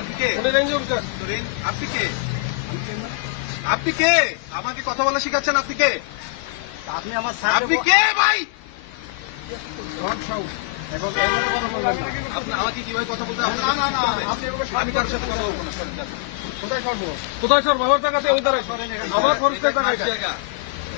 আপনি কে? আপনি আপনি আমাকে কথা বলা শিখাচ্ছেন আপনি কে? আপনি আমার আপনি কে ভাই? এবং এমন কথা বলবেন না। আপনি আমাকে কীভাবে কথা বলতে হবে? না, না, না, হবে? আপনি এভাবে আমি কারোর সাথে কথা বলব না সরেন, কোথায় করব কোথায় স্যার বাবার টাকাতে ওই দাঁড়াই আমার খরচ এটা টাকা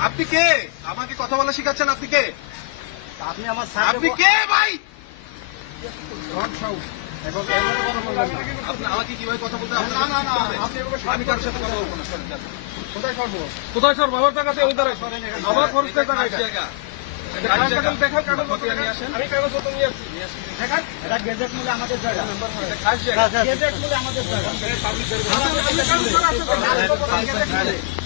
আপনি কে? আমাকে কথা বলা শিখাচ্ছেন আপনি কে? আপনি আমার আপনি কে ভাই? আমাকে কীভাবে কথা বলতে। কোথায় বাবার টাকাতে ওই আমার টাকা আমাদের জায়গা। আমাদের